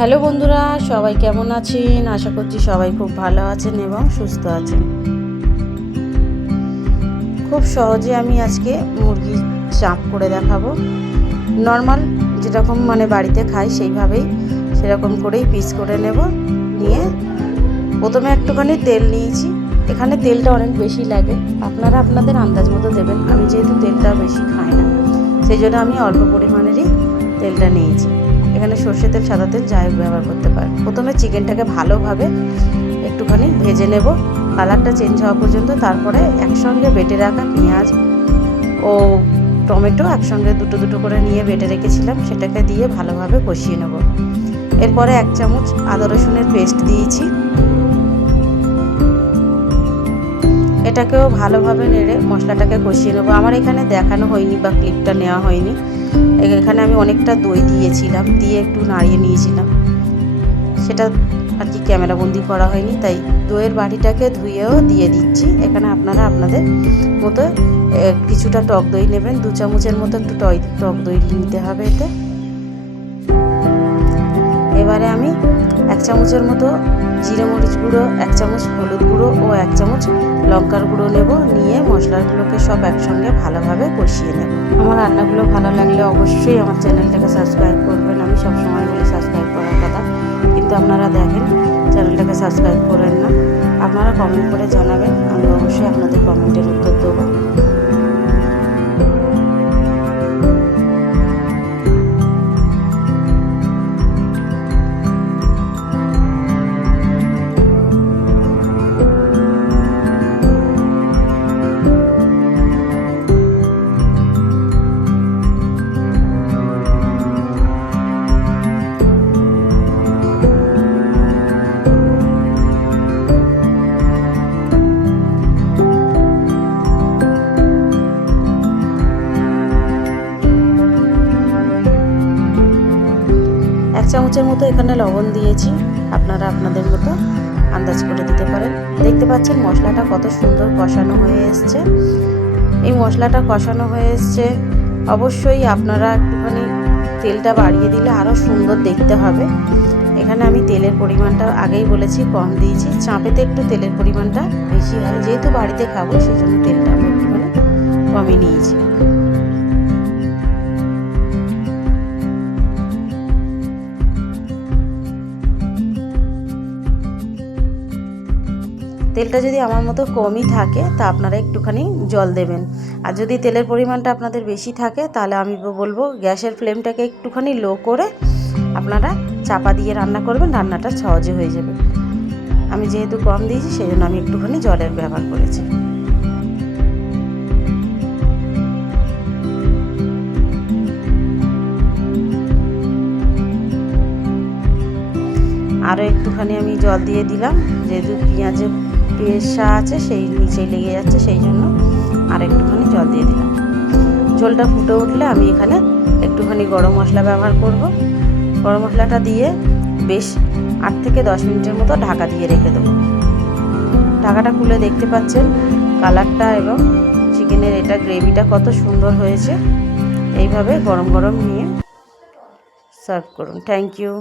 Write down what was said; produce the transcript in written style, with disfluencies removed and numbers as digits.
Hello বন্ধুরা, সবাই কেমন আছেন? আশা করছি সবাই খুব ভালো আছেন এবং সুস্থ আছেন। খুব সহজে আমি আজকে মুরগির চাপ করে দেখাবো। নর্মাল যেরকম বাড়িতে খাই সেইভাবেই সেরকম করেই পিস করে নেব। নিয়ে প্রথমে একটুখানি তেল নিয়েছি। এখানে তেলটা অনেক বেশি লাগে, আপনারা আপনাদের আন্দাজ মতো দেবেন। আমি যেহেতু তেলটা বেশি খাই না, সেই জন্য আমি অল্প পরিমাণেরই তেলটা নিয়েছি। এখানে সর্ষে তেল, সাদা তেল যাই ব্যবহার করতে পারেন। প্রথমে চিকেনটাকে ভালোভাবে একটুখানি ভেজে নেব, কালারটা চেঞ্জ হওয়া পর্যন্ত। তারপরে একসঙ্গে বেটে রাখা পেঁয়াজ ও টমেটো একসঙ্গে দুটো দুটো করে নিয়ে বেটে রেখেছিলাম, সেটাকে দিয়ে ভালোভাবে কষিয়ে নেব। এরপরে 1 চামচ আদা রসুনের পেস্ট দিয়েছি। এটাকেও ভালোভাবে নেড়ে মশলাটাকে কষিয়ে নেবো। আমার এখানে দেখানো হয়নি বা ক্লিপটা নেওয়া হয়নি। এখানে আমি অনেকটা দই দিয়েছিলাম, দিয়ে একটু নাড়িয়ে নিয়েছিলাম, সেটা আর কি ক্যামেরাবন্দি করা হয়নি, তাই দইয়ের বাটিটাকে ধুয়েও দিয়ে দিচ্ছি। এখানে আপনারা আপনাদের মতো কিছুটা টক দই নেবেন, 2 চামচের মতো একটু টক দই নিতে হবে এতে। এবারে আমি 1 চামচের মতো জিরে মরিচ গুঁড়ো, 1 চামচ হলুদ গুঁড়ো ও 1 চামচ লঙ্কার গুঁড়ো নেব। নিয়ে মশলাগুলোকে সব একসঙ্গে ভালোভাবে কষিয়ে নেব। আমার রান্নাগুলো ভালো লাগলে অবশ্যই আমার চ্যানেলটাকে সাবস্ক্রাইব করবেন। আমি সবসময় বলি সাবস্ক্রাইব করার কথা, কিন্তু আপনারা দেখেন চ্যানেলটাকে সাবস্ক্রাইব করেন না। আপনারা কমেন্ট করে জানাবেন, আমি অবশ্যই আপনাদের কমেন্টের উত্তর দেবো। চামচের মতো এখানে লবণ দিয়েছি, আপনারা আপনাদের মতো আন্দাজ করে দিতে পারেন। দেখতে পাচ্ছেন মশলাটা কত সুন্দর কষানো হয়ে এসছে। এই মশলাটা কষানো হয়ে এসছে, অবশ্যই আপনারা একটুখানি তেলটা বাড়িয়ে দিলে আরও সুন্দর দেখতে হবে। এখানে আমি তেলের পরিমাণটা আগেই বলেছি কম দিয়েছি, চাঁপেতে একটু তেলের পরিমাণটা বেশি হয়, যেহেতু বাড়িতে খাবো সেই জন্য তেলটা আমি একটুখানি কমই নিয়েছি। তেলটা যদি আমার মতো কমই থাকে তা আপনারা একটুখানি জল দেবেন। আর যদি তেলের পরিমাণটা আপনাদের বেশি থাকে তাহলে আমি বলবো গ্যাসের ফ্লেমটাকে একটুখানি লো করে আপনারা চাপা দিয়ে রান্না করবেন, রান্নাটা সহজে হয়ে যাবে। আমি যেহেতু কম দিয়েছি সেই জন্য আমি একটুখানি জলের ব্যবহার করেছি। আরও একটুখানি আমি জল দিয়ে দিলাম, যেহেতু পেঁয়াজের পেশা আছে সেই নিচেই লেগে যাচ্ছে, সেই জন্য আর একটুখানি জল দিয়ে দিলাম। ঝোলটা ফুটে উঠলে আমি এখানে একটুখানি গরম মশলা ব্যবহার করব। গরম মশলাটা দিয়ে বেশ 8 থেকে 10 মিনিটের মতো ঢাকা দিয়ে রেখে দেবো। ঢাকাটা খুলে দেখতে পাচ্ছেন কালারটা এবং চিকেনের এটা গ্রেভিটা কত সুন্দর হয়েছে। এইভাবে গরম গরম নিয়ে সার্ভ করুন। Thank you.